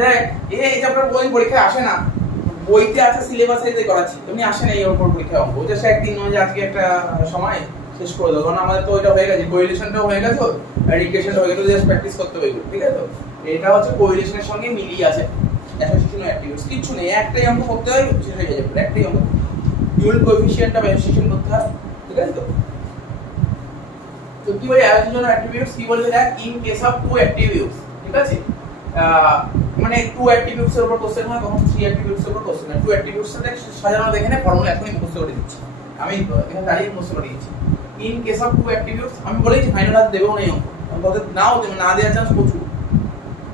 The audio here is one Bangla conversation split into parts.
দেখ এই যে আপনার বই পরীক্ষায় আসে না, বইতে আছে সিলেবাস এই করাচ্ছি, তুমি আসে না এই ওপর পরীক্ষায় অঙ্ক ওটা সে একদিন নয় যে আজকে একটা সময় শেষ করে দাও, কারণ আমাদের তো ওইটা হয়ে গেছে, কোরিলেশনটাও হয়ে গেছে, রিগ্রেশনটা হয়ে গেছে, জাস্ট প্র্যাকটিস করতে হবে, ঠিক আছে? তো এটা হচ্ছে কোরিলেশনের সঙ্গে মিলিয়ে আছে অ্যাসোসিয়েশন অ্যাক্টিভিটিস, কিছু নেই, একটাই অঙ্ক করতে হয়, শেষ হয়ে যাবে, একটাই অঙ্ক, ডিউয়াল কোএফিশিয়েন্ট অফ অ্যাসোসিয়েশন করতে হয়, ঠিক আছে? তো কি বলে অ্যাসোসিয়েশন অ্যাট্রিবিউটস কি বলতে দেখ, in case of two attributes, ঠিক আছে? মানে টু অ্যাট্রিবিউটস এর উপর কোশ্চেন হয়, কখন থ্রি অ্যাট্রিবিউটস এর উপর কোশ্চেন হয়। টু অ্যাট্রিবিউটস এর সাধারণত এখানে ফর্মুলা এখনই মুখস্থ করে দিচ্ছি, আমি এখানে দাঁড়িয়ে মুখস্থ করে দিচ্ছি। In case of two attributes, আমি বলেছি ফাইনাল হাত দেবো না এই অঙ্ক, আমাদের নাও দেবে, না দেওয়ার চান্স প্রচুর,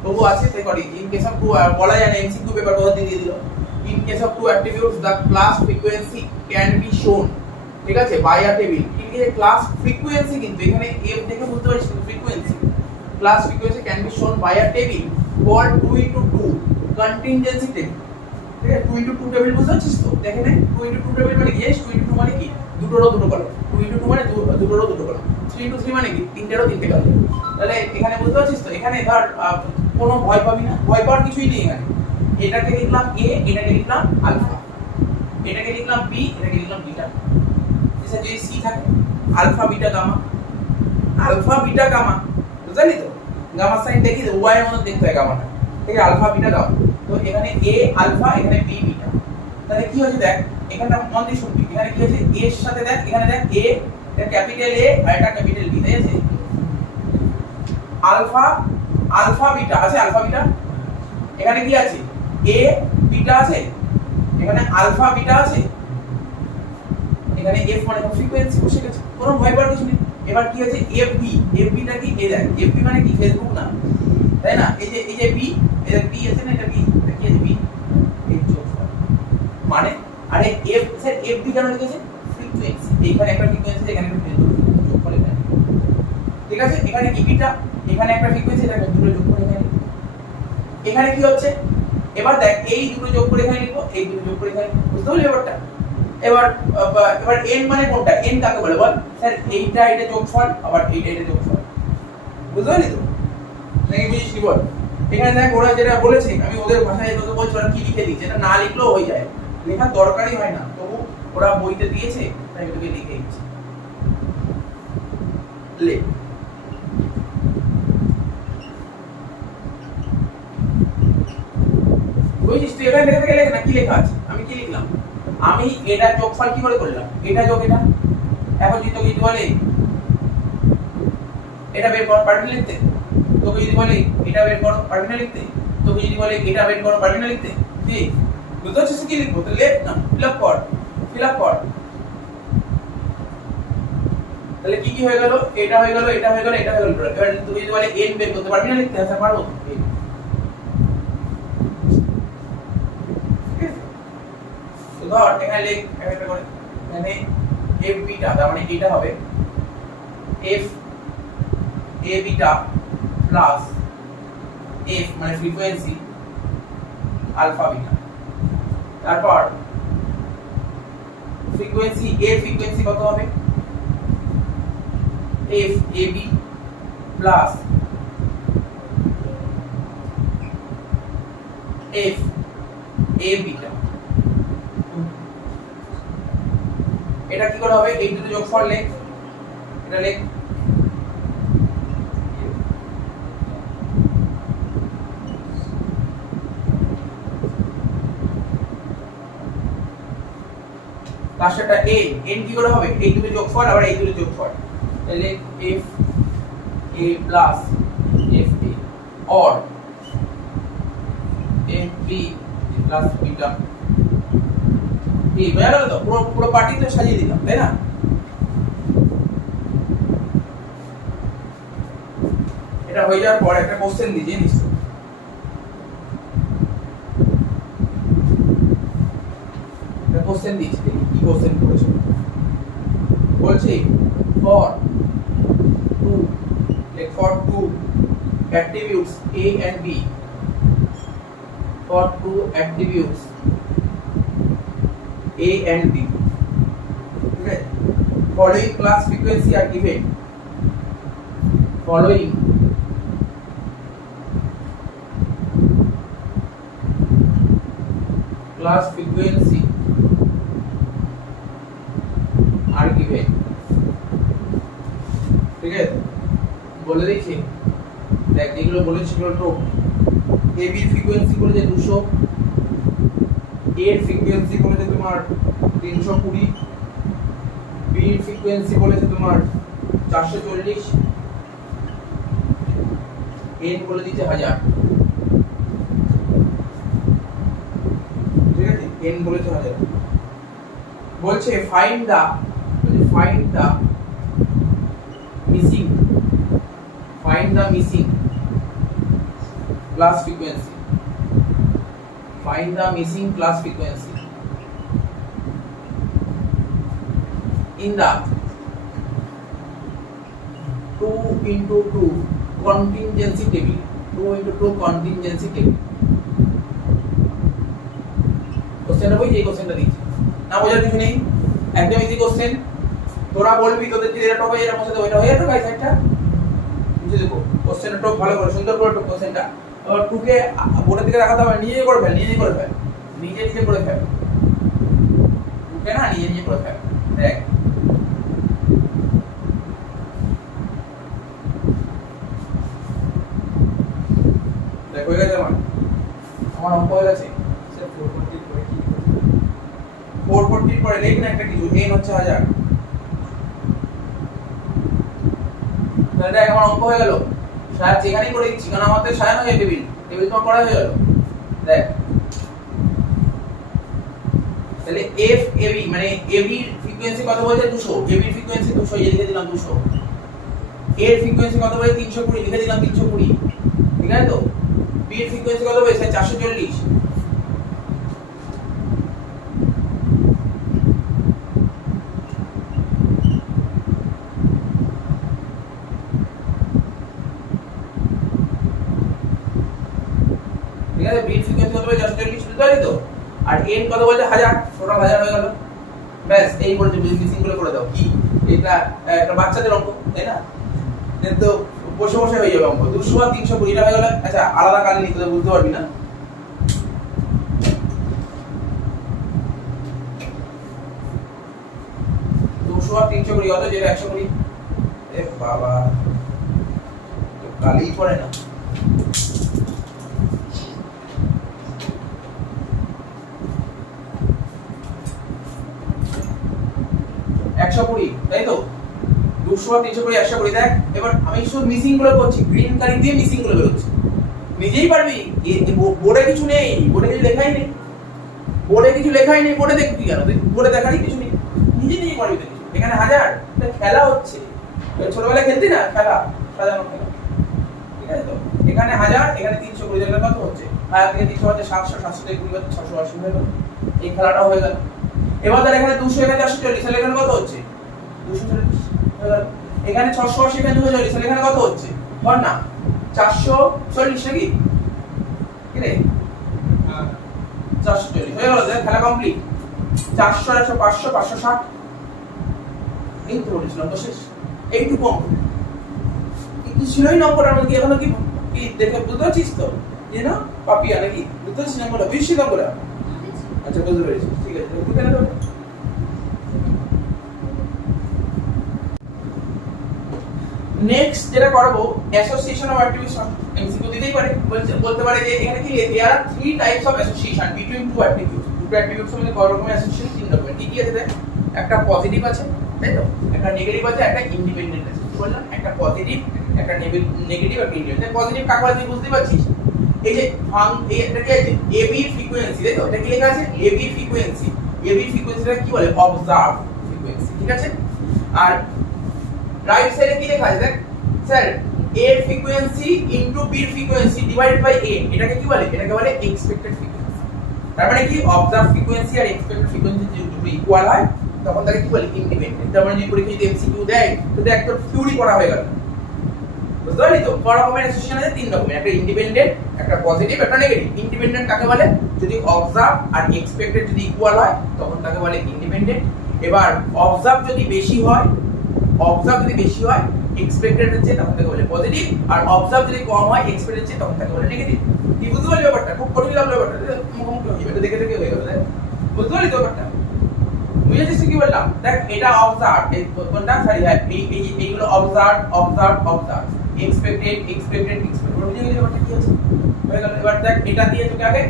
তবু আছে তাই করি। ইন কেস অফ টু, বলা যায় না এমসিকিউ পেপার কথা দিয়ে দিল। In case of two attributes the class frequency can be shown, ঠিক আছে, বাই আ টেবিল। কিন্তু এই ক্লাস ফ্রিকোয়েন্সি, কিন্তু এখানে এফ দেখে বুঝতে পারছিস কিন্তু frequency, class frequency can be shown by a table called 2x2 contingency table, ঠিক আছে? 2x2 টেবিল বুঝতে পারছিস তো? দেখে নে 2x2 টেবিল মানে কি, 2x2 মানে কি, দুটোরও দুটো কলম, 2x2 মানে দুটোরও দুটো কলম, 3x3 মানে কি, তিনটেরও তিনটে কলম। তাহলে এখানে বুঝতে পারছিস তো? এখানে ধর কোনো ভয় পাবি না, ভয় পাওয়ার কিছুই নেই এখানে। এটাকে লিখলাম এ, এটাকে লিখলাম আলফা, এটাকে লিখলাম বি, এটাকে লিখলাম বিটা, এসে যদি সি থাকে alpha beta gamma, alpha beta gamma, বুঝলি তো? গামা সাইন দেখি তো ওয়াই এর মধ্যে দেখতে হয় গামাটা, ঠিক আছে? আলফা বিটা গামা, তো এখানে এ আলফা, এখানে বি বিটা। তাহলে কি হচ্ছে দেখ, এখানটা মন দিয়ে শুনবি, এখানে কি হচ্ছে এ এর সাথে দেখ, এখানে দেখ এ, এটা ক্যাপিটাল এ আর এটা ক্যাপিটাল বি, তাই আছে? আলফা, আলফা বিটা আছে, আলফা বিটা, এখানে কি আছে এ বিটা আছে, এখানে আলফা বিটা আছে, এখানে এফ মানে ফ্রিকোয়েন্সি বসে গেছে, কোনো ভয় পাওয়ার কিছু নেই। এবার কি হচ্ছে এফ বি, এফ বিটা কি, এ দেখ এফ বি মানে কি, ফেসবুক না, তাই না? এই যে বি, এই যে বি আছে না, এটা বি, এটা কি আছে বি, এই যোগফল মানে, আরে এফ স্যার এফ বি কেন লিখেছে, ফ্রিকোয়েন্সি, এইখানে একটা ফ্রিকোয়েন্সি, এখানে একটা ফ্রিকোয়েন্সি, যোগফল এখানে, ঠিক আছে? এখানে কি বিটা, এখানে একটা ফ্রিকোয়েন্সি, এটা দুটো যোগফল এখানে, এখানে কি হচ্ছে, এবার দেখ এই দুটো যোগ করে এখানে লিখবো, এই দুটো যোগ করে এখানে, বুঝতে পারলি ব্যাপারটা? এবার এবার n মানে কোনটা, n কাকে বলে বল? স্যার এইটা এটা যোগফল, আবার এইটা এটা যোগফল, বুঝতে পারলি তো? নাকি বুঝিস কি বল? এখানে দেখ ওরা যেটা বলেছে, আমি ওদের ভাষায় তোকে বলছি, ওরা কি লিখে দিয়েছে, এটা না লিখলেও হয়ে যায়, লেখার দরকারই হয় না, তবু ওরা বইতে দিয়েছে তাই আমি তোকে লিখে দিচ্ছি, লে বুঝিস তুই? এখানে লেখা থেকে লেখ না, কি লেখা আছে, আমি কি লিখলাম, আমি এটা যোগফল কি করে করলাম, এটা যোগ এটা, এখন যদি তোকে যদি বলে এটা বের কর, পারবি না লিখতে? তোকে যদি বলে এটা বের করো, পারবি না লিখতে? তোকে যদি বলে এটা বের করো, পারবি না লিখতে? কি বুঝতে পারছিস কি লিখবো? তো লেখ না, ফিল আপ কর, ফিল আপ কর। তাহলে কি কি হয়ে গেল, এটা হয়ে গেল, এটা হয়ে গেল, এটা হয়ে গেল। এবার তোকে যদি বলে n বের করতে, পারবি না লিখতে? আচ্ছা পারবো। তো ধর এখানে লেখ একটা করে, এখানে f বিটা, তার মানে এটা হবে f a beta plus f মানে ফ্রিকোয়েন্সি আলফা বিটা, তারপর ফ্রিকোয়েন্সি a, ফ্রিকোয়েন্সি কত হবে, f a b plus f a beta. এটা কি করে হবে, এই দুটো যোগফল লেখ, এটা লেখ, লাস্টটা a, n কি করে হবে, এই দুটো যোগফল আবার এই দুটো যোগফল, তাহলে f a plus f a or f b plus beta. এই বুঝা গেল তো? পুরো পুরো পার্টি তো সাজিয়ে দিলাম, তাই না? এটা হয়ে যাওয়ার পর একটা কোশ্চেন দিয়েছি নিশ্চয়, একটা কোশ্চেন দিয়েছি, দেখি কি কোশ্চেন করেছে। বলছি for two, like for two attributes a and b, for two attributes a and b, okay, following class frequency are given, following plus frequency are given, ঠিক আছে? বলে দিচ্ছি, দেখ যেগুলো বলেছিল তো এ বি ফ্রিকোয়েন্সি বলেছে 200, এর ফ্রিকোয়েন্সি বলেছে তোমার 320, বি এর ফ্রিকোয়েন্সি বলেছে তোমার 440, এন বলে দিচ্ছে 1000, ঠিক আছে? এন বলেছে 1000। বলছে find the missing class frequency, find the missing class frequency in the 2x2 contingency table, 2x2 contingency table। কোশ্চেনটা বই এই কোশ্চেনটা দিচ্ছি না, বোঝার কিছু নেই, একদম ইজি কোশ্চেন। তোরা বলবি তোদের যদি এটা টপ হয়ে যায় এর মধ্যে ওইটা হয়ে যাবে গাইস, একটা বুঝে দেখো কোশ্চেনটা টপ ভালো করে সুন্দর করে টপ কোশ্চেনটা। এবার টুকে বোর্ডের দিকে রাখাতে হবে, নিজে করে ফেল নিজে করে ফেল। টুকে না নিজে করে ফেল। দেখ দেখ হয়ে গেছে আমার অঙ্ক হয়ে গেছে। স্যার 440 পরে কি 440 পরে লেখ না একটা কিছু, n হচ্ছে 1000। তাহলে দেখ আমার অঙ্ক হয়ে গেল। সারা যেখানেই করে দিচ্ছি কারণ আমাদের সাজানো হয়ে টেবিল তোমার করা হয়ে গেল। দেখ তাহলে এফ এবি মানে এবি এর ফ্রিকোয়েন্সি কত বলছে 200, এবি এর ফ্রিকোয়েন্সি 200 এই লিখে দিলাম 200, এর ফ্রিকোয়েন্সি কত বলে 320 লিখে দিলাম 320, ঠিক আছে তো? বি এর ফ্রিকোয়েন্সি কত বলে 440, ঠিক আছে? বি এর ফ্রিকোয়েন্সি কত বলে 440 বুঝতে পারলি তো? আর এন কত বলছে 1000, টোটাল 1000 হয়ে গেল। ব্যাস এই বলছে মিসিং গুলো করে দাও। কি এটা একটা বাচ্চাদের অঙ্ক তাই না? কিন্তু বসে বসে হয়ে যাবে অঙ্ক। 200 আর 320 টা হয়ে গেল। আচ্ছা আলাদা কালি নিতে বুঝতে পারবি না। 200 আর 320 কত, যেটা 120। এ বাবা কালি পড়ে না। 120 তাই তো? 200 আর 320 120। দেখ এবার আমি শুধু মিসিং গুলো করছি, গ্রিন কালি দিয়ে মিসিং গুলো বেরোচ্ছে। নিজেই পারবি, বোর্ডে কিছু নেই, বোর্ডে কিছু লেখাই নেই, বোর্ডে দেখবি কেন? বোর্ডে দেখারই কিছু নেই, নিজেই পারবি তো কিছু। এখানে 1000 খেলা হচ্ছে, ছোটবেলায় খেলতি না খেলা, সাজানো খেলা, ঠিক আছে তো? এখানে 1000, এখানে 320, এখানে কত হচ্ছে? 1000 থেকে 300 হচ্ছে 700, 700 থেকে 20 হচ্ছে 680 হয়ে গেল। এই খেলাটাও হয়ে গেল। এবার ধর এখানে 200, এখানে 440, তাহলে এখানে কত হচ্ছে? 240 হয়ে গেল। এখানে 680, এখানে 240, তাহলে এখানে কত হচ্ছে? বল না 440 নাকি? কি রে? 440 হয়ে গেল। দেখ খেলা কমপ্লিট। 400 100 500 560 এই তো বলেছিলাম তো শেষ। এইটুকু অঙ্ক কি ছিলই নম্বরটার মধ্যে, এখনো কি কি দেখে বুঝতে পারছিস তো? যে না পাপিয়া নাকি বুঝতে পারছিস নম্বরটা? বুঝছিস নম্বরটা? আচ্ছা বুঝতে পেরেছি, ঠিক আছে। বুঝতে পেরেছো? নেক্সট যেটা করবো অ্যাসোসিয়েশন অফ অ্যাট্রিবিউশন। এমসিকিউ দিতেই পারে, বলতে পারে যে এখানে কি there are 3 types of association between two attributes. দুটো অ্যাট্রিবিউটস মধ্যে কত রকমের অ্যাসোসিয়েশন? 3 রকমের। কি কি আছে দেখ? একটা পজিটিভ আছে তাই তো, একটা নেগেটিভ আছে, একটা ইন্ডিপেন্ডেন্ট আছে। কি বললাম? একটা পজিটিভ, একটা নেগেটিভ, একটা ইন্ডিপেন্ডেন্ট। পজিটিভ কাকে বলে তুই বুঝতে পারছিস? এই যে এটা কি আছে? এবি ফ্রিকোয়েন্সি তাই তো? এটা কি লেখা আছে? AB frequency. এবি ফ্রিকোয়েন্সিটা কি বলে? অবজার্ভ ফ্রিকোয়েন্সি, ঠিক আছে? আর রাইট সাইডে কি লেখা আছে দেখ? Sir A frequency into B frequency divided by A, এটাকে কি বলে? এটাকে বলে এক্সপেক্টেড ফ্রিকোয়েন্সি। তার মানে কি observe frequency are expected frequency যদি দুটো ইকুয়াল হয় তখন তাকে কি বলে? ইন্ডিপেন্ডেন্ট। তার মানে যদি পরীক্ষায় যদি এমসিকিউ দেয় তো দেখ তোর থিওরি পড়া হয়ে গেল। বুঝতে পারলি তো? কয় রকমের অ্যাসোসিয়েশন আছে? 3 রকমের। একটা ইন্ডিপেন্ডেন্ট, একটা পজিটিভ, একটা নেগেটিভ। ইন্ডিপেন্ডেন্ট কাকে বলে? যদি অবজার্ভ আর এক্সপেক্টেড যদি ইকুয়াল হয় তখন তাকে বলে ইন্ডিপেন্ডেন্ট। এবার অবজার্ভ যদি বেশি হয় এক্সপেক্টেড হচ্ছে তখন তাকে বলে পজিটিভ, আর অবজার্ভ যদি কম হয় এক্সপেক্টেড হচ্ছে তখন তাকে বলে নেগেটিভ। কি বুঝতে পারলি ব্যাপারটা? খুব কঠিন লাগলো ব্যাপারটা, মুখোমুখি হয়ে যাবে, এটা দেখে দেখে হয়ে গেল। দেখ বুঝতে পারলি তো ব্যাপারটা? বুঝেছিস কি বললাম? দেখ এটা অবজার্ভ, এই কোনটা সরি হ্যাঁ এইগুলো observe observe observe, expected expected expected, বুঝে গেলি ব্যাপারটা কি হচ্ছে? হয়ে গেল। এবার দেখ এটা দিয়ে তোকে আগে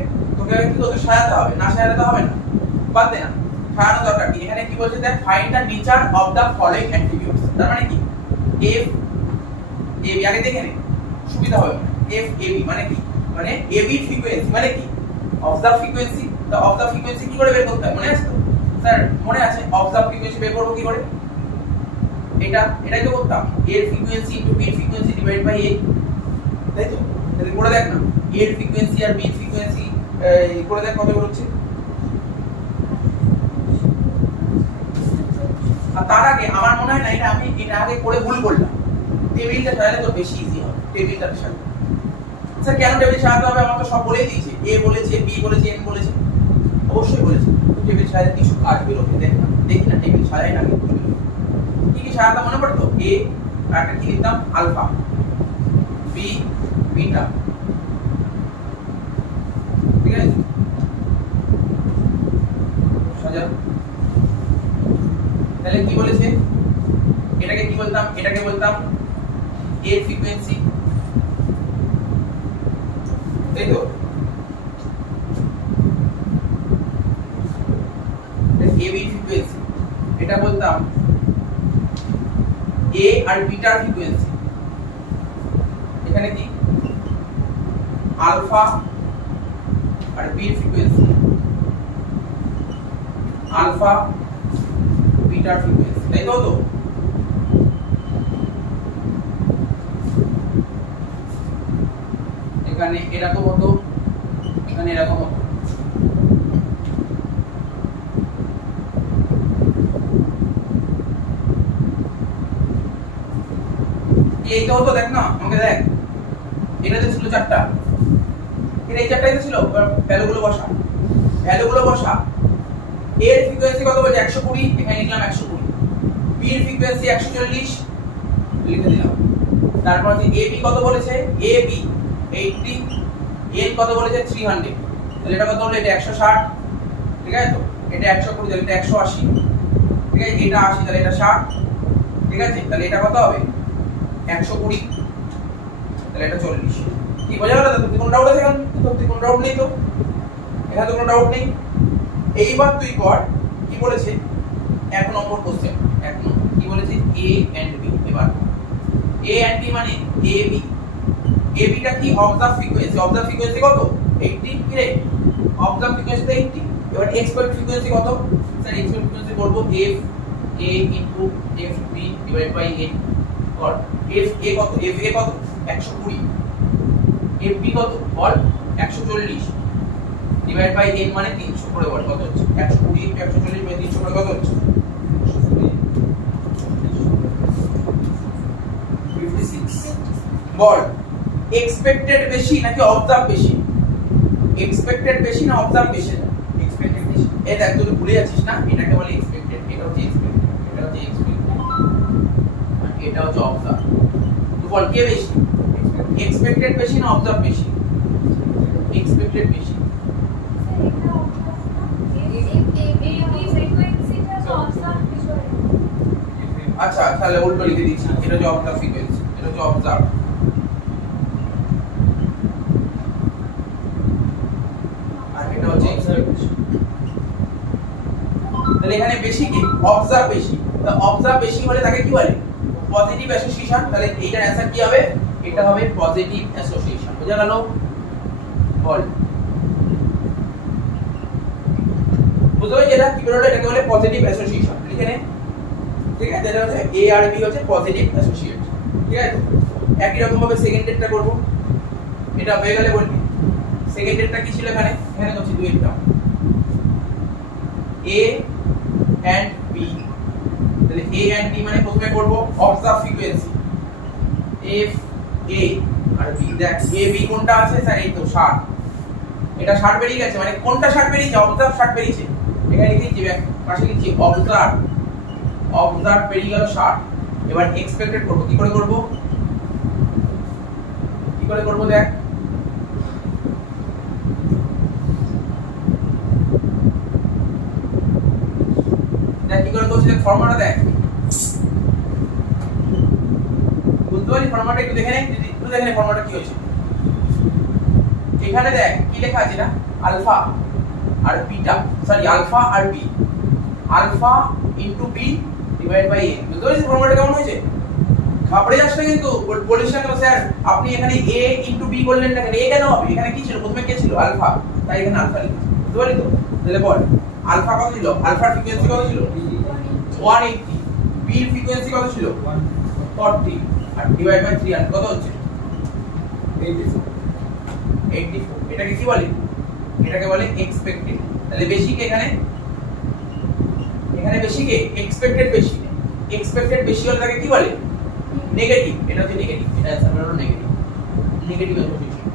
কি করতে সাজাতে হবে, না সাজাতে হবে না, বাদ দে না, সাজানো দরকার কি? এখানে কি বলছে দেখ, find the nature of the following attributes. তার মানে কি? এফ এ বি আগে দেখে নে, সুবিধা হবে। এফ এ বি মানে কি? মানে এ বি ফ্রিকোয়েন্সি মানে কি? Observe frequency. তো অবজার্ভ ফ্রিকোয়েন্সি কি করে বের করতে হয় মনে আছে তো? স্যার মনে আছে অবজার্ভ ফ্রিকোয়েন্সি বের করব কি করে? এটাই তো করতাম, এর frequency into B frequency divide by A, তাই তো? তাহলে করে দেখ না, এর ফ্রিকোয়েন্সি আর বি ফ্রিকোয়েন্সি করে দেখ কত হচ্ছে। আর তার আগে আমার মনে হয় না এটা আমি এটা আগে করে ভুল করলাম, টেবিলটা সাজালে তো বেশি ইজি হবে। টেবিলটা সাজালে স্যার কেন টেবিল সাজাতে হবে? আমার তো সব বলেই দিয়েছে, এ বলেছে, বি বলেছে, এন বলেছে, অবশ্যই বলেছে। টেবিল সাজাতে কিছু কাজ বেরোবে, দেখি না টেবিল সাজাই না কি কি সাজাতে মনে পড়তো? এ আর একটা কি লিখতাম আলফা, বি বিটা, ঠিক আছে সাজা। তাহলে কি বলেছে? এটাকে কি বলতাম? এটাকে বলতাম এ ফ্রিকোয়েন্সি, তাই তো? এ বি ফ্রিকোয়েন্সি, এটা বলতাম এ আর বিটার ফ্রিকোয়েন্সি। এখানে কি আলফা আর বি ফ্রিকোয়েন্সি, আলফা বিটার ফ্রিকোয়েন্সি, তাই তো? তো এখানে এরকম হতো, এখানে এরকম হতো। এই তো হতো, দেখ না আমাকে দেখ, এটা তো ছিল চারটা, এটা এই চারটাই তো ছিল। ভ্যালুগুলো বসা, ভ্যালুগুলো বসা। এর ফ্রিকোয়েন্সি কত বলছে? 120, এখানে লিখলাম 120। বি এর ফ্রিকোয়েন্সি 140 লিখে দিলাম। তারপর হচ্ছে এ বি কত বলেছে? এ বি 80, এন কত বলেছে? 300। তাহলে এটা কত হলো? এটা 160, ঠিক আছে তো? এটা 120, তাহলে এটা 180, ঠিক আছে? এটা 80, তাহলে এটা 60, ঠিক আছে? তাহলে এটা কত হবে? 120, তাহলে এটা 40। কি বোঝা গেল? তো কোনো ডাউট আছে? কোনো ডাউট নেই তো? এখানে তো কোনো ডাউট নেই। এইবার তুই কর কি বলেছে 1 নম্বর কোশ্চেন। 1 নম্বর কি বলেছে? A and B. এবার এ এন্ড বি মানে এ বি, এ বিটা কি? Observe frequency. অবজার্ভ ফ্রিকোয়েন্সি কত? 80, কি রে? অবজার্ভ ফ্রিকোয়েন্সি তো 80। এবার এক্সপেক্ট ফ্রিকোয়েন্সি কত? স্যার এক্সপেক্ট ফ্রিকোয়েন্সি করব F A into F B divide by N. কর এফ এ কত? এফ এ কত? 120। এফ বি কত? বল 140 ডিভাইড বাই n মানে 300 করে বল কত হচ্ছে? 120 ইনটু 140 বাই 300 করে কত হচ্ছে? 56। বল এক্সপেক্টেড বেশি নাকি অবজার্ভ বেশি? এক্সপেক্টেড বেশি না অবজার্ভ বেশি? এক্সপেক্টেড বেশি। এই দেখ তুই ভুলে যাচ্ছিস না, এটাকে বলে এক্সপেক্টেড, এটা হচ্ছে এক্সপেক্টেড, এটা হচ্ছে এক্সপেক্টেড, আর এটা হচ্ছে অবজার্ভ। তো বল কে বেশি? এক্সপেক্টেড বেশি না অবজার্ভ বেশি? এক্সপেক্টেড বেশি। আচ্ছা তাহলে উল্টো লিখে দিচ্ছি, এটা হচ্ছে অবজার্ভ ফ্রিকোয়েন্সি, এটা হচ্ছে অবজার্ভ। আর এটা হচ্ছে এক্সপেক্টেশন। তাহলে এখানে বেশি কি? অবজার্ভ বেশি। তো অবজার্ভ বেশি হলে তাকে কি বলে? Positive association. তাহলে এইটার অ্যানসার কি হবে? এটা হবে পজিটিভ অ্যাসোসিয়েশন। বুঝা গেল? বল বুঝতে পারছিস এটা কি বললো? এটাকে বলে পজিটিভ অ্যাসোসিয়েশন। লিখে নে, ঠিক আছে? এটা হচ্ছে এ আর বি হচ্ছে পজিটিভ অ্যাসোসিয়েট, ঠিক আছে? একই রকম ভাবে সেকেন্ডেরটা করব। এটা হয়ে গেলে বলবি সেকেন্ডেরটা কি ছিল? এখানে এখানে হচ্ছে দুইটা এ এন্ড বি। তাহলে এ এন্ড বি মানে প্রথমে করব অবজার্ভ ফ্রিকোয়েন্সি এফ এ আর বি। দেখ এ বি কোনটা আছে? স্যার এই তো 60। এটা 60 বেরিয়ে গেছে, মানে কোনটা 60 বেরিয়েছে? অবজার্ভ 60 বেরিয়েছে। এখানে লিখেছি পাশে লিখছি অবজার্ভ, অবজার্ভ বেরিয়ে গেল 60। এবার এক্সপেক্টেড করব কি করে করব দেখ কি করে করছিস ফর্মুলাটা দেখ বুঝতে পারি ফর্মুলাটা একটু দেখে নে একটু দেখে নে ফর্মুলাটা কি হয়েছে এখানে দেখ কি লেখা আছে না আলফা আর বিটা সরি আলফা আর B alpha into B divide by A বুঝতে পারছিস ফর্মুলাটা কেমন হয়েছে ঘাবড়ে যাস না কিন্তু বলিস না কেন স্যার আপনি এখানে a ইনটু b করলেন না কেন a কেন হবে এখানে কি ছিল প্রথমে কে ছিল আলফা তাই এখানে আলফা লিখেছি বুঝতে পারলি তো তাহলে বল আলফা কত ছিল আলফার ফ্রিকোয়েন্সি কত ছিল 180 b এর ফ্রিকোয়েন্সি কত ছিল 40 আর ডিভাইড বাই 300 কত হচ্ছে 84 এটাকে কি বলে এটাকে বলে এক্সপেক্টেড তাহলে বেশি কে এখানে বেশি কে এক্সপেক্টেড বেশি হলে তাকে কি বলে নেগেটিভ এটা হচ্ছে নেগেটিভ এটা অ্যানসার হলো নেগেটিভ অ্যাসোসিয়েশন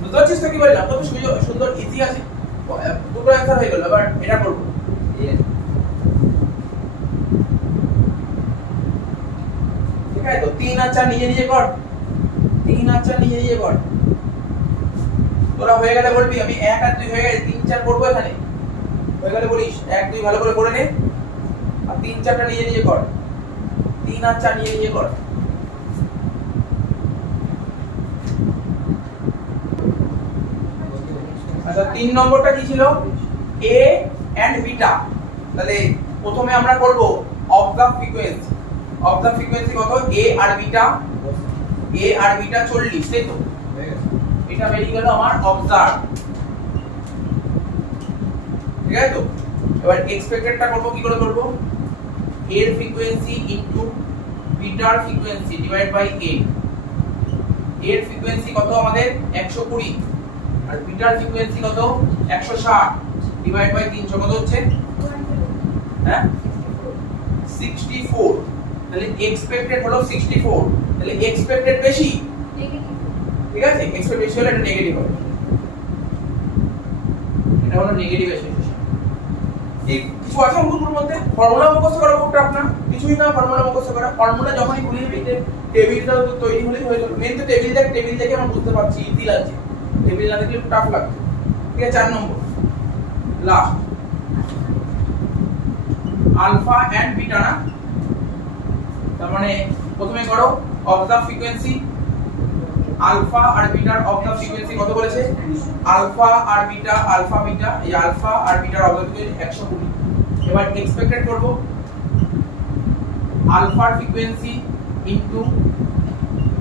বুঝতে পারছিস তো কি বললাম কত সুন্দর ইজি আছে দুটো অ্যানসার হয়ে গেল এবার এটা করব ঠিক আছে তো 3 আর 4 নিজে কর 3 আর 4 নিজে কর তোরা হয়ে গেলে বলবি আমি 1 আর 2 হয়ে গেলে 3 4 করব এখানে হয়ে গেলে বলিস 1 2 ভালো করে করে নে আর 3 4টা নিজে কর 3 আর 4 নিজে কর আচ্ছা 3 নম্বরটা কি ছিল a and বিটা তাহলে প্রথমে আমরা করব অফ দা ফ্রিকোয়েন্সি কত a আর বিটা 40 তাই তো এটা বেরিয়ে গেল আমার অবজার্ভ ঠিক আছে তো এবার এক্সপেক্টেডটা করব কি করে করব a এর ফ্রিকোয়েন্সি ইনটু বিটার ফ্রিকোয়েন্সি ডিভাইড বাই a এর ফ্রিকোয়েন্সি কত আমাদের 120 আর বিটার ফ্রিকোয়েন্সি কত 160 ডিভাইড বাই 300 কত হচ্ছে হ্যাঁ 64 তাহলে এক্সপেক্টেড হলো 64 তাহলে এক্সপেক্টেড বেশি ঠিক আছে এক্সপেক্টেড বেশি হলে এটা নেগেটিভ হবে এটা হলো নেগেটিভ অ্যাসোসিয়েশন এই কিছু আছে অঙ্কগুলোর মধ্যে ফর্মুলা মুখস্থ করা বুকটা আপনার কিছুই না ফর্মুলা মুখস্থ করা ফর্মুলা যখনই ভুলে যাবে টেবিলটা তো তৈরি হলেই হয়ে যাবে মেন তো টেবিল দেখে আমরা বুঝতে পারছি ইজি লাগছে টেবিল না দেখলে একটু টাফ লাগছে ঠিক আছে 4 নম্বর লাস্ট আলফা এন্ড বিটা না তার মানে প্রথমে করো অফ দা ফ্রিকোয়েন্সি আলফা আর বিটার অফ দা ফ্রিকোয়েন্সি কত বলেছে আলফা আর বিটা এই আলফা আর বিটার অফ দা ফ্রিকোয়েন্সি 120 এবার এক্সপেক্টেড করব আলফার ফ্রিকোয়েন্সি ইনটু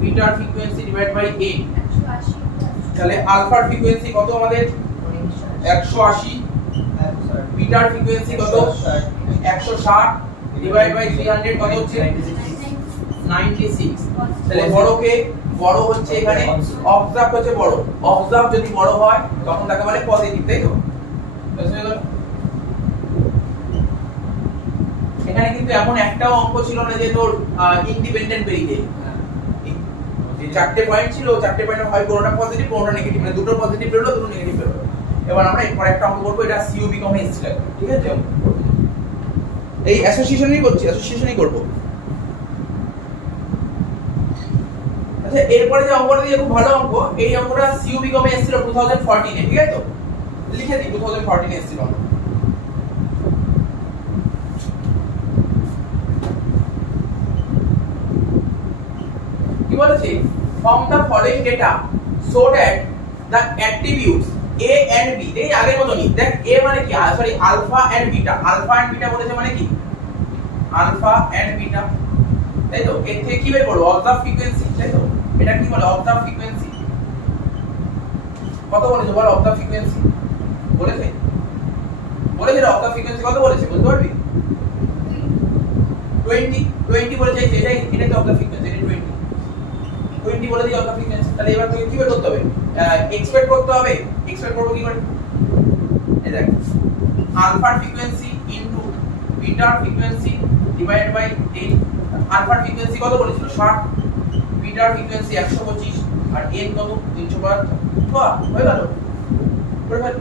বিটার ফ্রিকোয়েন্সি ডিভাইড বাই a 180 তাহলে আলফার ফ্রিকোয়েন্সি কত আমাদের 180 বিটার ফ্রিকোয়েন্সি কত 160 ডিভাইড বাই 300 কত হচ্ছে 96 তাহলে বড় হচ্ছে এখানে অবজার্ভ হচ্ছে বড় অবজার্ভ যদি বড় হয় তখন তাকে বলে পজিটিভ তাই তো এখানে কিন্তু এমন একটাও অঙ্ক ছিল না যে তোর ইন্ডিপেন্ডেন্ট বেরিয়ে যে চারটে পয়েন্ট ছিল চারটে পয়েন্টের হয় কোনটা পজিটিভ কোনটা নেগেটিভ মানে দুটো পজিটিভ বেরোলো দুটো নেগেটিভ বেরোলো এবার আমরা এরপর একটা অঙ্ক করব এটা সিইউবি কমে এসেছিল ঠিক আছে এই অ্যাসোসিয়েশনই করব আচ্ছা এরপরে যে অঙ্কটা দিয়ে খুব ভালো অঙ্ক এই অঙ্কটা সিইউবি কমে এসেছিল 2014 এ ঠিক আছে তো লিখে দিই 2014 এ এসেছিল কি বলেছে from the following data so that the attributes a and b এই আগের মতই দেখ a মানে কি সরি আলফা এন্ড বিটা বলেছে মানে কি আলফা এন্ড বিটা তাই তো এর থেকে কি বের করব অফ দা ফ্রিকোয়েন্সি তাই তো এটা কি বলে অফ দা ফ্রিকোয়েন্সি কত বলেছে বল অফ দা ফ্রিকোয়েন্সি বলেছে অফ দা ফ্রিকোয়েন্সি কত বলেছে বলতে পারবি 20 বলেছে এটাই তো অফ দা ফ্রিকোয়েন্সি এটা 20 বলে দিই অফ দা ফ্রিকোয়েন্সি তাহলে এবার তোকে কি বের করতে হবে এক্সপেক্ট করতে হবে এক্সপেক্ট করব কি করে এই দেখ alpha frequency into beta frequency divide by 10 alpha frequency কত বলেছিল 60 বিটা ফ্রিকোয়েন্সি 125 আর n কত 372 বাহ হয়ে গেল করে ফেল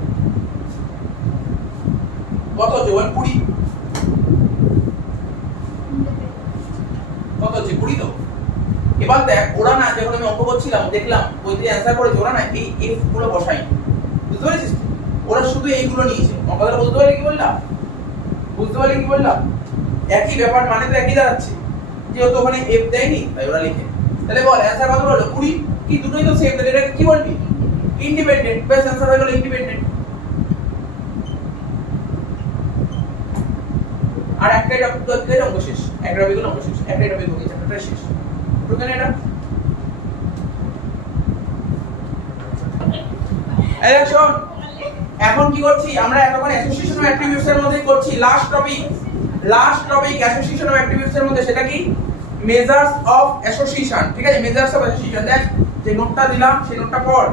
কত হচ্ছে 120 কত হচ্ছে 20 তো। এবার দেখ ওরা না যখন আমি অঙ্ক করছিলাম দেখলাম বইতে অ্যানসার করেছে ওরা না এই এফ গুলো বসাই, বুঝতে পেরেছিস? ওরা শুধু এইগুলো নিয়েছে। কথাটা বুঝতে পারলি কি বললাম? বুঝতে পারলি কি বললাম? একই ব্যাপার, মানে তো একই দাঁড়াচ্ছে, যেহেতু ওখানে এফ দেয়নি তাই ওরা লিখে। তাহলে বল অ্যানসার কত হলো 20, কি দুটোই তো সেম, তাহলে এটাকে কি বলবি? ইন্ডিপেন্ডেন্ট। বেশ, অ্যানসার হয়ে গেল ইন্ডিপেন্ডেন্ট। আর একটাই টপিক দিলে অঙ্ক শেষ, একটা টপিক হলো অঙ্ক শেষ, একটাই টপিক হয়ে চ্যাপ্টারটা শেষ। বুঝলে এটা? এই দেখ শোন, এখন কি করছি আমরা? এতক্ষণ অ্যাসোসিয়েশন অফ অ্যাট্রিবিউটস এর মধ্যেই করছি। Last topic association of attributes এর মধ্যে সেটা কি? Measures of association. ঠিক আছে, মেজার্স অফ অ্যাসোসিয়েশন। দেখ যে নোটটা দিলাম সেই নোটটা পড়।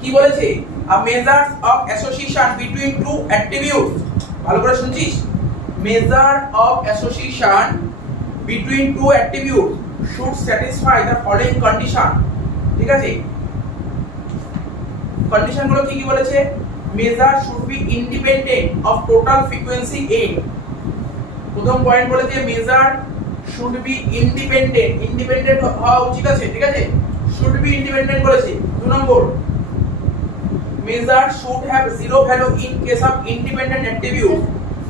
কি বলেছে? A measures of association between two attributes. ভালো করে শুনছিস? Measure of association between two attributes should satisfy the following condition. ঠিক আছে, কন্ডিশন গুলো কি কি বলেছে? Measure should be independent of total frequency N. প্রথম পয়েন্ট বলেছে মেজার শুড বি ইন্ডিপেন্ডেন্ট হওয়া উচিত আছে। ঠিক আছে, শুড বি ইন্ডিপেন্ডেন্ট বলেছে। 2 number, measure should have zero value in case of independent attribute.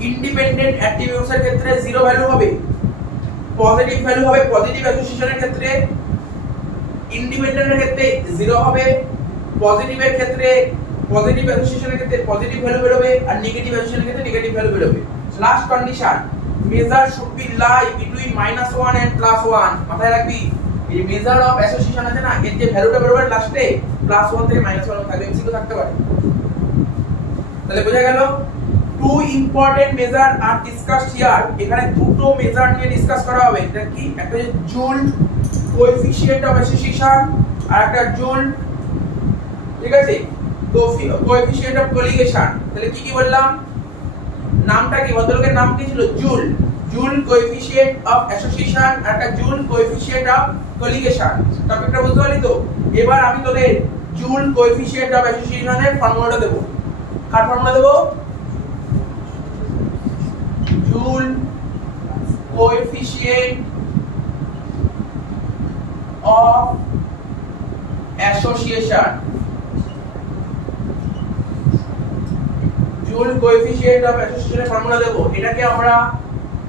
Independent attributes এর ক্ষেত্রে জিরো ভ্যালু হবে, পজিটিভ ভ্যালু হবে। পজিটিভ অ্যাসোসিয়েশনের ক্ষেত্রে, ইন্ডিপেন্ডেন্টের ক্ষেত্রে জিরো হবে, পজিটিভের ক্ষেত্রে, পজিটিভ অ্যাসোসিয়েশনের ক্ষেত্রে পজিটিভ ভ্যালু বেরোবে, আর নেগেটিভ অ্যাসোসিয়েশনের ক্ষেত্রে নেগেটিভ ভ্যালু বেরোবে। Last condition, measure should be lie between -1 and +1। মাথায় রাখবি, এই মেজার অফ অ্যাসোসিয়েশন আছে না, এর যে ভ্যালুটা বেরোবে লাস্টে +1 থেকে -1 থাকবে, এমসিকিউ থাকতে পারে। তাহলে বোঝা গেল? Two important measure are discussed here. এখানে দুটো মেজার নিয়ে ডিসকাস করা হবে। এটা কি? একটা হচ্ছে জুল কোএফিশিয়েন্ট অফ অ্যাসোসিয়েশন, আর একটা জুল, ঠিক আছে, কোএফিশিয়েন্ট অফ কলিগেশন। তাহলে কি কি বললাম? নামটা কি? ভদ্রলোকের নাম কি ছিল? জুল কোএফিশিয়েন্ট অফ অ্যাসোসিয়েশন আর একটা জুল কোএফিশিয়েন্ট অফ কলিগেশন। টপিকটা বুঝতে পারলি তো? এবার আমি তোদের জুল কোএফিশিয়েন্ট অফ অ্যাসোসিয়েশনের ফর্মুলাটা দেব। কার ফর্মুলা দেব? Yule coefficient of association. Yule coefficient of অ্যাসোসিয়েশনের ফর্মুলা দেব। এটাকে আমরা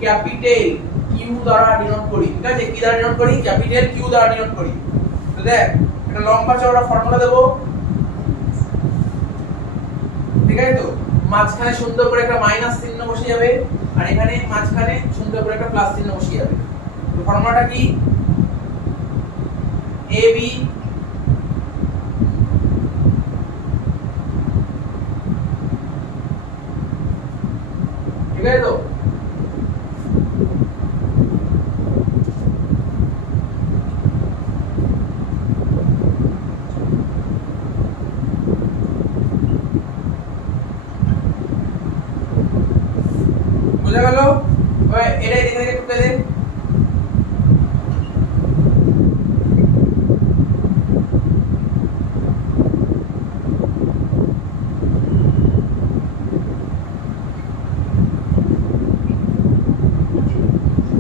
ক্যাপিটাল কিউ দ্বারা ডিনোট করি। ঠিক আছে, কি দ্বারা ডিনোট করি? ক্যাপিটাল কিউ দ্বারা ডিনোট করি। তো দেখ, একটা লম্বা চওড়া ফর্মুলা দেব। ঠিক আছে তো? মাঝখানে সুন্দর করে একটা মাইনাস চিহ্ন বসে যাবে, আর এখানে মাঝখানে সুন্দর করে একটা প্লাস চিহ্ন বসে যাবে। তো ফর্মুলাটা কি? এ বি ঠিক আছে তো? বোঝা গেল? এটাই দেখে দেখে টুকে দে।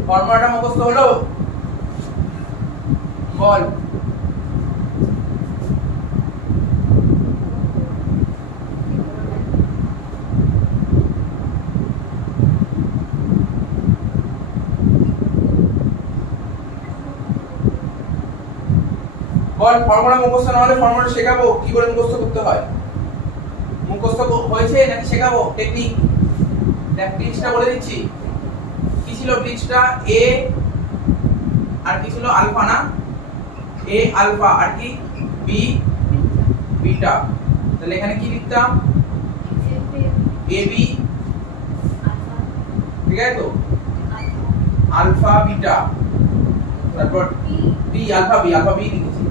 ফর্মুলাটা মুখস্থ হলো? বল। বল, ফর্মুলা মুখস্থ না হলে ফর্মুলা শেখাবো কি করে মুখস্থ করতে হয়। মুখস্থ হয়েছে নাকি শেখাবো টেকনিক? দেখ টিপসটা বলে দিচ্ছি। কি ছিল টিপসটা? এ আর কি ছিল? আলফা না? এ আলফা আর কি? B beta. তাহলে এখানে কি লিখতাম? এ বি, ঠিক আছে তো? আলফা বিটা, তারপর বি আলফা বি লিখেছি।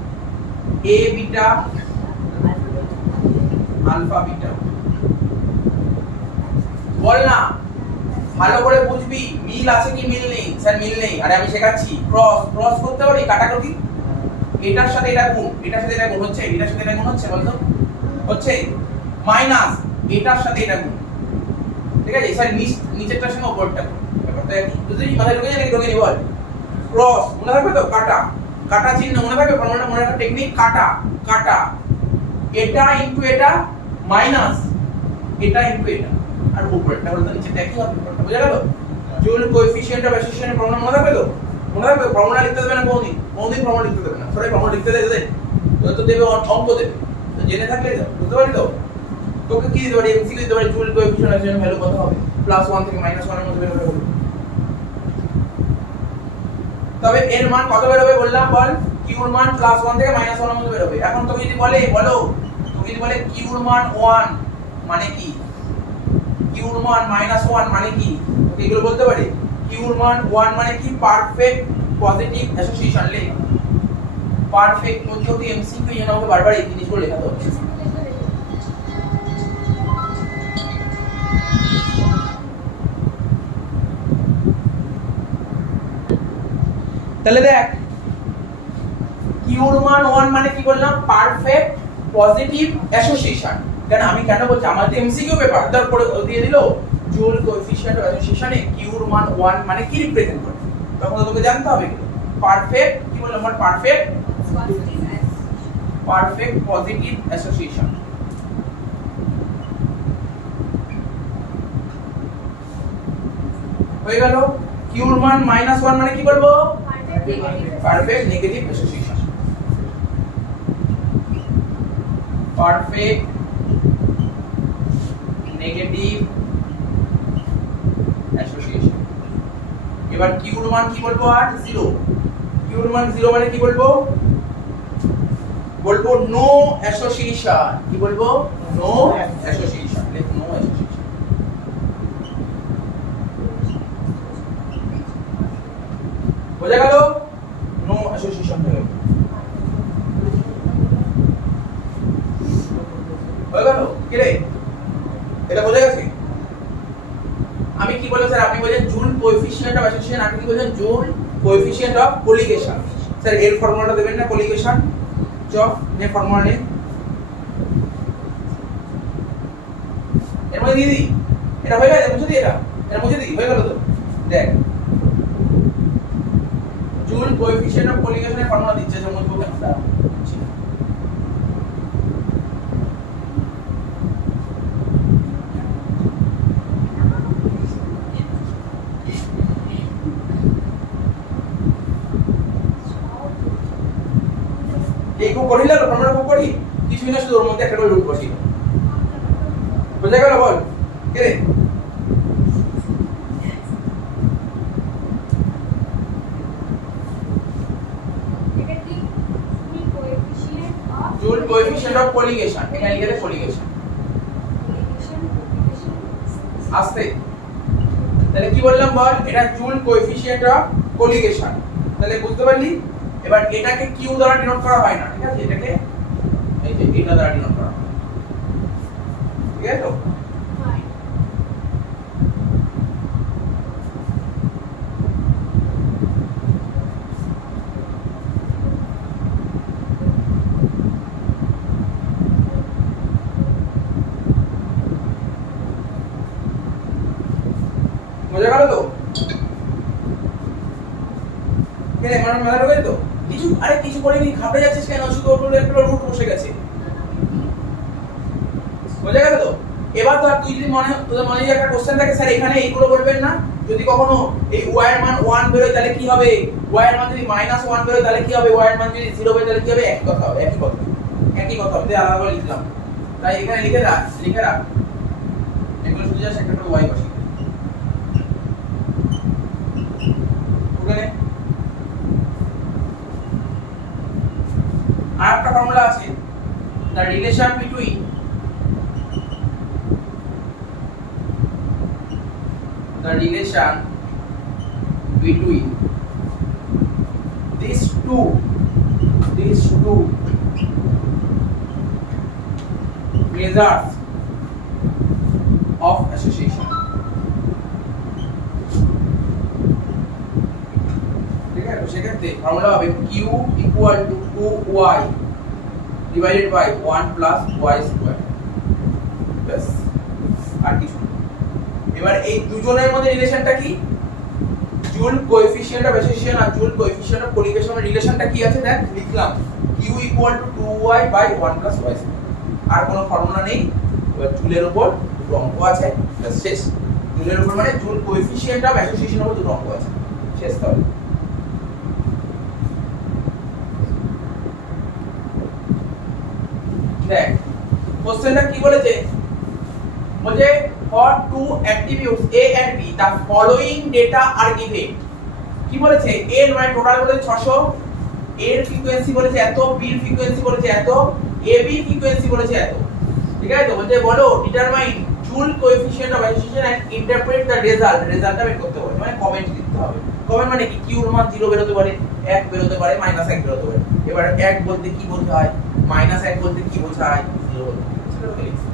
A beta alpha beta. বল না, ভালো করে বুঝবি মিল আছে কি মিল নেই? স্যার মিল নেই। আরে আমি শেখাচ্ছি ক্রস করতে পারি, কাটাকুটি। এটার সাথে এটা গুণ, এটার সাথে এটা গুণ হচ্ছে, এটার সাথে এটা গুণ হচ্ছে, বলতো হচ্ছে। মাইনাস এটার সাথে এটা গুণ, ঠিক আছে? স্যার নিচেরটার সঙ্গে উপরটা, ব্যাপারটা কি? তুই মাথায় ঢুকে যাবে, ঢুকে নি বল। ক্রস মনে থাকবে তো, কাটা কাটা চিহ্ন মনে থাকবে, ফর্মুলা মনে রাখার টেকনিক কাটা কাটা, এটা ইনটু এটা মাইনাস এটা ইনটু এটা, আর উপরেরটা হলো তো নিচেটা একই হবে, বুঝা গেল? জুল কোএফিশিয়েন্ট অফ অ্যাসোসিয়েশনের ফর্মুলা মনে থাকবে তো, মনে থাকবে? ফর্মুলা লিখতে দেবে না কোনদিন, কোনদিন ফর্মুলা লিখতে দেবে না, সরি ফর্মুলা লিখতে দেবে, তো দেবে অঙ্ক দেবে, তো জেনে থাকলে তো বুঝতে পারলি তো। তোকে কি দিতে পারি, এমসিকিউ দিতে পারি, joule coefficient of association value কত হবে, +1 থেকে -1 এর মধ্যে বের হবে। তবে এর মান কত বের হবে বললাম, বল কিউর মান +1 থেকে -1 এর মধ্যে বের হবে। এখন তোকে যদি বলে, বলো তোকে যদি বলে কিউর মান 1 মানে কি, কিউর মান -1 মানে কি, তোকে এগুলো বলতে পারে। কিউর মান 1 মানে কি, পারফেক্ট পজিটিভ অ্যাসোসিয়েশন, লেখ পারফেক্ট পদ্ধতি এমসিকিউ, যেন আমাকে বারবার এই জিনিসগুলো লেখাতে হবে। তাহলে দেখ কিউর মান 1 মানে কি বললাম, পারফেক্ট পজিটিভ অ্যাসোসিয়েশন। কেন আমি কেন বলছি, আমাদের এমসিকিউ পেপার তারপরে দিয়ে দিল জুল কোএফিশিয়েন্ট অফ অ্যাসোসিয়েশনে কিউর মান 1 মানে কি রিপ্রেজেন্ট করে, তখন তোকে জানতে হবে পারফেক্ট কি বললাম, আমার পারফেক্ট পজিটিভ অ্যাসোসিয়েশন। হয়ে গেল। কিউর মান -1 মানে কি বলবো, perfect negative association, perfect negative association. এবার কিউর মান কি বলবো, আর 0, কিউর মান 0 মানে কি বলবো, বলবো নো অ্যাসোসিয়েশন, কি বলবো, নো অ্যাসোসিয়েশন, লেখ নো অ্যাসোসিয়েশন। বোঝা গেল, নো অ্যাসোসিয়েশন হয়ে গেল কি রে, এটা বোঝা গেছে? আমি কি বললাম স্যার, আপনি বলেন জুল কোএফিশিয়েন্ট অফ অ্যাসোসিয়েশন, আপনি কি বলেন জুল কোএফিশিয়েন্ট অফ কোলিগেশন। স্যার এর ফর্মুলাটা দেবেন না, কোলিগেশন চফ নে ফর্মুলা নে, এর মধ্যে দিয়ে দিই, এটা হয়ে গেছে, মুছে দিই, এটা মুছে দিই, হয়ে গেল তো। দেখ জুল কোএফিশিয়েন্ট অফ কোলিগেশনের ফর্মুলা দিচ্ছে, যে মুছবো কেন, এই খুব কঠিন লাগলো, ফর্মুলা খুব কঠিন, কিছুই না, শুধু ওর মধ্যে একটা করে রুট বসিয়ে, বুঝা গেল? বল কে রে, জুল কোএফিশিয়েন্ট অফ কোলিগেশন, এখানে লিখে দে কোলিগেশন আস্তে। তাহলে কি বললাম বল, এটা জুল কোএফিশিয়েন্ট অফ কোলিগেশন, তাহলে বুঝতে পারলি? এবার এটাকে কিউ দ্বারা ডিনোট করা হয় না, ঠিক আছে, এটাকে এই যে এটা দ্বারা ডিনোট করা হয়, ঠিক আছে তো? বোঝা গেল তো? কেন আমার মাথা ঢোকে তো কিছু, আরে কিছু করিনি, ঘাবড়ে যাচ্ছিস কেন, শুধু ওর একটা রুট বসে গেছে, বোঝা গেল তো? এবার তো তুই যদি তোদের মনে একটা কোশ্চেন থাকে, স্যার এখানে এইগুলো বলবেন না, যদি কখনো এই y এর মান 1 বেরোয় তাহলে কি হবে, y এর মান যদি -1 বেরোয় তাহলে কি হবে, y এর মান যদি 0 বেরোয় তাহলে কি হবে, একই কথা হবে, একই কথা হবে, আলাদা করে লিখলাম, তাই এখানে লিখে রাখ এগুলো শুধু জাস্ট একটা করে y বসিয়ে ওখানে। আর একটা ফর্মুলা আছে, the relation between these two measures of association, ঠিক আছে? সেক্ষেত্রে ফর্মুলা হবে q equal to 2y divided by 1 plus y square, ব্যাস, আর কিছু। এবার এই দুজনের মধ্যে রিলেশনটা কি, জুল কোএফিসিয়েন্ট অফ অ্যাসোসিয়েশন আর জুল কোএফিসিয়েন্ট অফ কোলিগেশনের রিলেশনটা কি আছে দেখ লিখলাম q = 2y / 1 + y²। আর কোনো ফর্মুলা নেই, এবার জুলের উপর দুটো অঙ্ক আছে, ব্যাস শেষ। জুলের উপর মানে জুল কোএফিসিয়েন্ট অফ অ্যাসোসিয়েশনের উপর দুটো অঙ্ক আছে, শেষ। তাহলে দেখ কোশ্চেনটা কি বলেছে, বলছে for two attributes a and b the following data are given। কি বলেছে, a এর মানে টোটাল বলেছে 600, a এর ফ্রিকোয়েন্সি বলেছে এত, b এর ফ্রিকোয়েন্সি বলেছে এত, ab এর ফ্রিকোয়েন্সি বলেছে এত, ঠিক আছে। তো বলছে বলো determine Yule coefficient of association and interpret the result. রেজাল্টটা বের করতে হবে, মানে কমেন্ট দিতে হবে। কমেন্ট মানে কি, q এর মান 0 বের হতে পারে, 1 বের হতে পারে, -1 বের হতে পারে। এবার 1 বলতে কি বোঝায়, -1 বলতে কি বোঝায়, 0 বলতে সেটা তো লিখছি।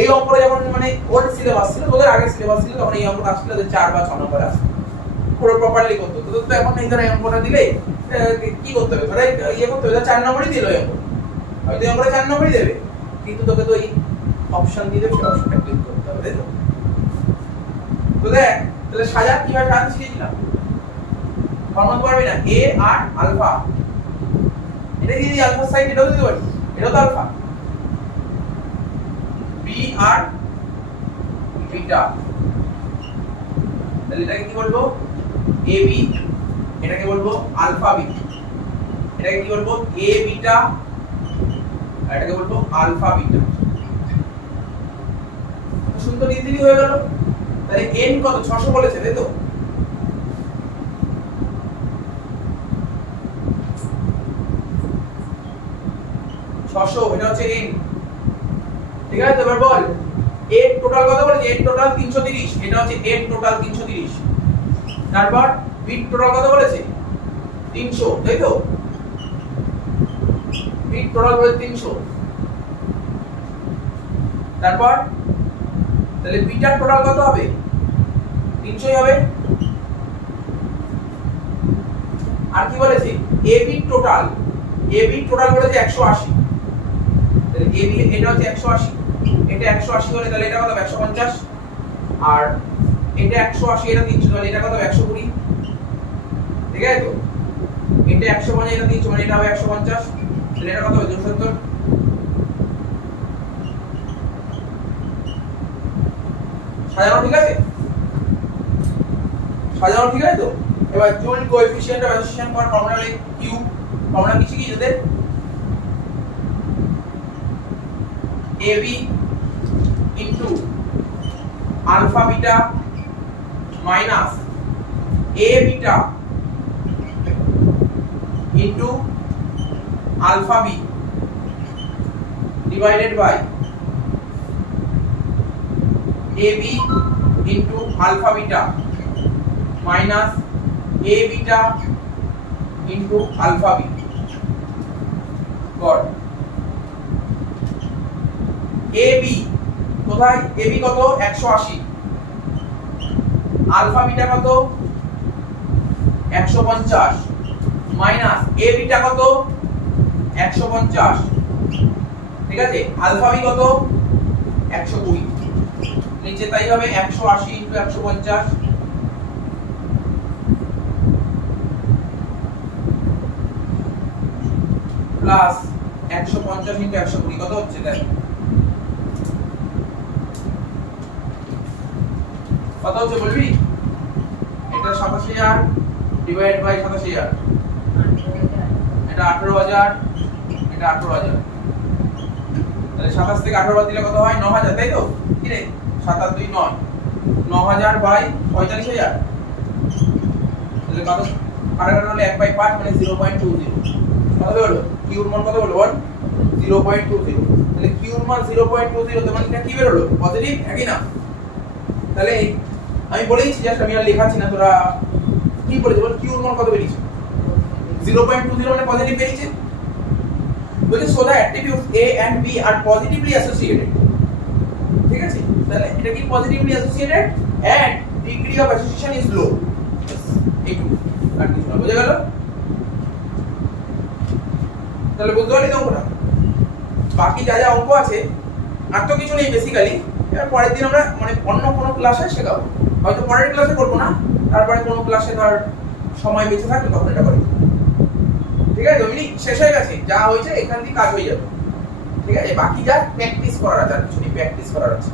এই অঙ্কটা যখন মানে ওল্ড সিলেবাস ছিল, তোদের আগে সিলেবাস ছিল, তখন এই অঙ্কটা আসলে 4 বা 6 নম্বর আসে, পুরো প্রপারলি করতে হতো। তো এখন এই ধর এই অঙ্কটা দিলে কি করতে হবে, ধরে ইয়ে করতে হবে, 4 নম্বরই দিল এই অঙ্ক, হয়তো এই অঙ্কটা 4 নম্বরই দেবে, কিন্তু তোকে তো এই অপশন দিয়ে দেবে, সেই অপশনটা ক্লিক করতে হবে, তাই তো। তো দেখ তাহলে সাজা কিভাবে সাজাতে শিখেছিলাম, ফর্মুলা পারবি না, a আর আলফা, এটা দিয়ে দিই আলফা সাইড, এটাও দিতে পারি, এটাও তো আলফা, b আর বিটা, তাহলে এটাকে কি বলবো, ab, এটাকে বলবো আলফা বি, এটাকে কি বলবো a বিটা, আর এটাকে বলবো আলফা বিটা। সুন্দর ইজিলি হয়ে গেল। তাহলে n কত, 600 বলেছে, তাই তো। এটা হচ্ছে n, ঠিক আছে। এবার বল a টোটাল কত বলেছে, a টোটাল 330, এটা হচ্ছে a টোটাল 330। তারপর b টোটাল কত বলেছে 300, তাই তো, b টোটাল বলেছে 300। তারপর তাহলে b টার টোটাল কত হবে, 300ই হবে। আর কি বলেছে, ab টোটাল, ab টোটাল বলেছে 180, তাহলে ab এটা হচ্ছে 180, এটা 180 হলে তাহলে এটা কত হবে 150, আর এটা 180, এটা 300, তাহলে এটা কত হবে 120, ঠিক আছে তো। এটা 150, এটা 300, মানে এটা হবে 150, তাহলে এটা কত হবে 270। সাজানো ঠিক আছে, সাজানো ঠিক আছে তো। এবার joule coefficient of association for formula like q, formula কি শিখি তোদের, ab into alpha beta minus a beta into alpha b divided by ab into alpha beta minus a beta into alpha b। got ab কোথায়, ab কত 180, আলফা বিটা কত 150 মাইনাস a বিটা কত 150, ঠিক আছে। আলফা বি কত 120, নিচে তাই হবে 180 * 150 প্লাস 150 * 120 কত হচ্ছে দেখ, কত হচ্ছে বলবি, এটা 27000 ডিভাইড বাই 27000, এটা 18000, এটা 18000, তাহলে 27 থেকে 18 বাদ দিলে কত হয় 9000, তাই তো। কি রে 7 আর 2 9, 9000 বাই 45000, তাহলে কত, কাটাকাটি হলে 1/5 মানে 0.20, কত হলো কিউর মান কত হলো বল 0.20, তাহলে কিউর মান 0.20, তার মানে এটা কি বের হলো পজিটিভ, একই না। তাহলে আমি বলেইছি, জাস্ট আমি আর লেখাচ্ছি না, তোরা কি বলেছে বল, কিউর মান কত বেরিয়েছে 0.20, মানে পজিটিভ বেরিয়েছে। বলছে so the attributes a and b are positively associated, ঠিক আছে। তাহলে এটা কি positively associated and degree of association is low, এইটুকু আর কিছু না, বুঝা গেল। তাহলে বুঝতে পারলি তো অঙ্কটা, বাকি যা যা অঙ্ক আছে আর তো কিছু নেই বেসিক্যালি। এবার পরের দিন আমরা মানে অন্য কোনো ক্লাসে শেখাবো, হয়তো পরের ক্লাসে করবো না, তারপরে কোনো ক্লাসে ধর সময় বেঁচে থাকলে তখন এটা করে দিবি। ঠিক আছে, মিনিট শেষ হয়ে গেছে, যা হয়েছে এখান থেকে কাজ হয়ে যাবে। ঠিক আছে, বাকি যা প্র্যাকটিস করার আছে, আর কিছু নেই, প্র্যাকটিস করার আছে।